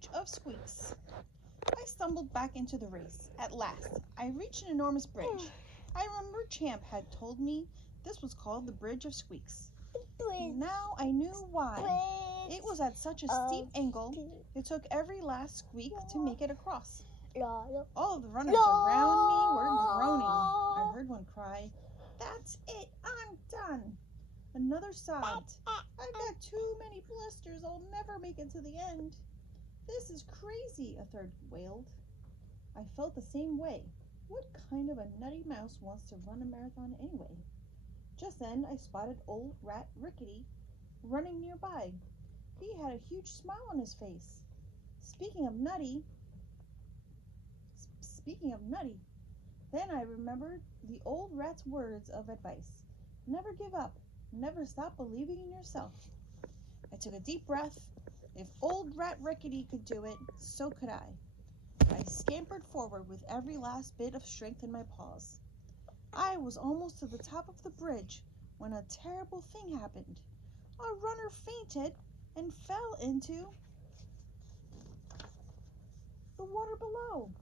Bridge of Squeaks. I stumbled back into the race. At last, I reached an enormous bridge. I remember Champ had told me this was called the Bridge of Squeaks. Now I knew why. It was at such a steep angle, it took every last squeak to make it across. All of the runners around me were groaning. I heard one cry, "That's it, I'm done." Another sobbed, "I've got too many blisters, I'll never make it to the end." "This is crazy," a third wailed. I felt the same way. What kind of a nutty mouse wants to run a marathon anyway? Just then I spotted old rat Rickety running nearby. He had a huge smile on his face. Speaking of nutty, then I remembered the old rat's words of advice. Never give up. Never stop believing in yourself. I took a deep breath. If old rat Rickety could do it, so could I. I scampered forward with every last bit of strength in my paws. I was almost to the top of the bridge when a terrible thing happened. A runner fainted and fell into the water below.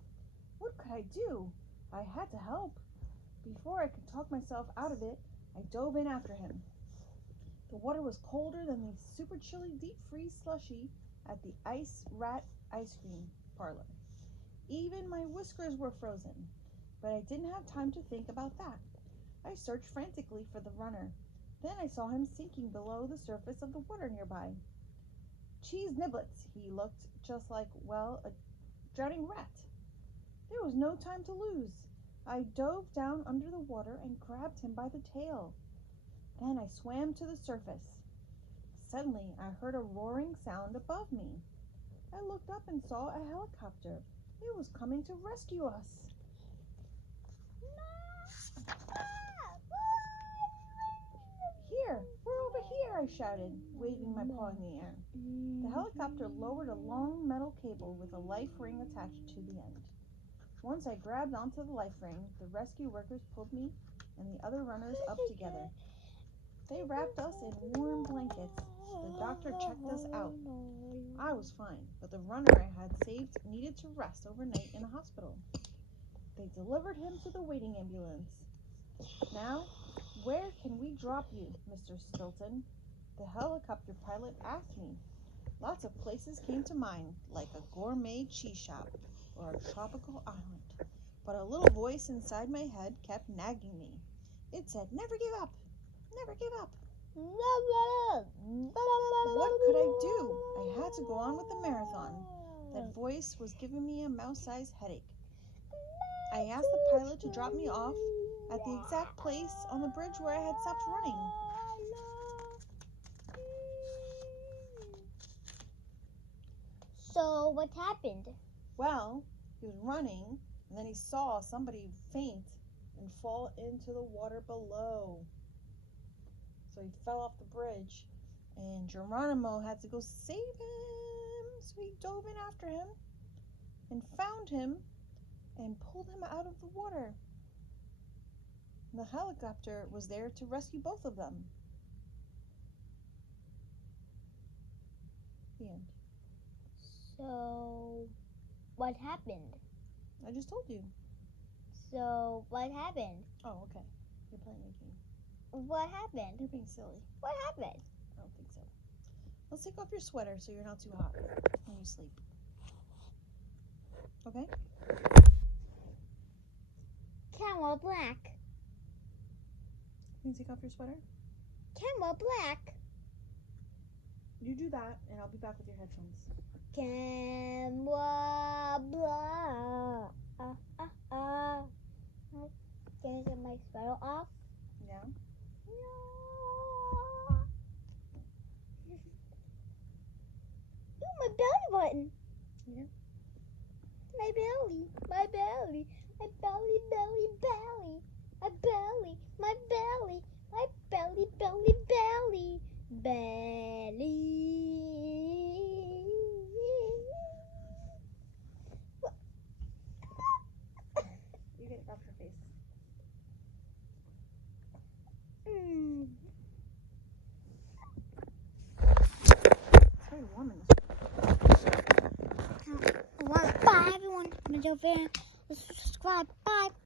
What could I do? I had to help. Before I could talk myself out of it, I dove in after him. The water was colder than the super chilly deep freeze slushy at the Ice Rat ice cream parlor. Even my whiskers were frozen, but I didn't have time to think about that. I searched frantically for the runner. Then I saw him sinking below the surface of the water nearby. Cheese niblets, he looked just like, well, a drowning rat. There was no time to lose. I dove down under the water and grabbed him by the tail. Then I swam to the surface. Suddenly, I heard a roaring sound above me. I looked up and saw a helicopter. It was coming to rescue us. "Here, we're over here," I shouted, waving my paw in the air. The helicopter lowered a long metal cable with a life ring attached to the end. Once I grabbed onto the life ring, the rescue workers pulled me and the other runners up together. They wrapped us in warm blankets. The doctor checked us out. I was fine, but the runner I had saved needed to rest overnight in a hospital. They delivered him to the waiting ambulance. "Now, where can we drop you, Mr. Stilton?" the helicopter pilot asked me. Lots of places came to mind, like a gourmet cheese shop or a tropical island. But a little voice inside my head kept nagging me. It said, "Never give up! Never give up!" What could I do? I had to go on with the marathon. That voice was giving me a mouse-sized headache. I asked the pilot to drop me off at the exact place on the bridge where I had stopped running. So what happened? Well, he was running, and then he saw somebody faint and fall into the water below. So he fell off the bridge, and Geronimo had to go save him. So he dove in after him and found him and pulled him out of the water. The helicopter was there to rescue both of them. The end. So what happened? I just told you. So what happened? Oh, okay. You're playing a game. What happened? You're being silly. What happened? I don't think so. Let's take off your sweater so you're not too hot when you sleep. Okay? Camel black. Can you take off your sweater? Camel black. You do that, and I'll be back with your headphones. Camel black. Can I get my sweater off? Yeah? No. Ooh, my belly button. Yeah? My belly. My belly. My belly, belly, belly. My belly. My belly. My belly, belly, belly. Belly. You get it off your face. It's very warm in this. comment, don't forget to subscribe. Bye.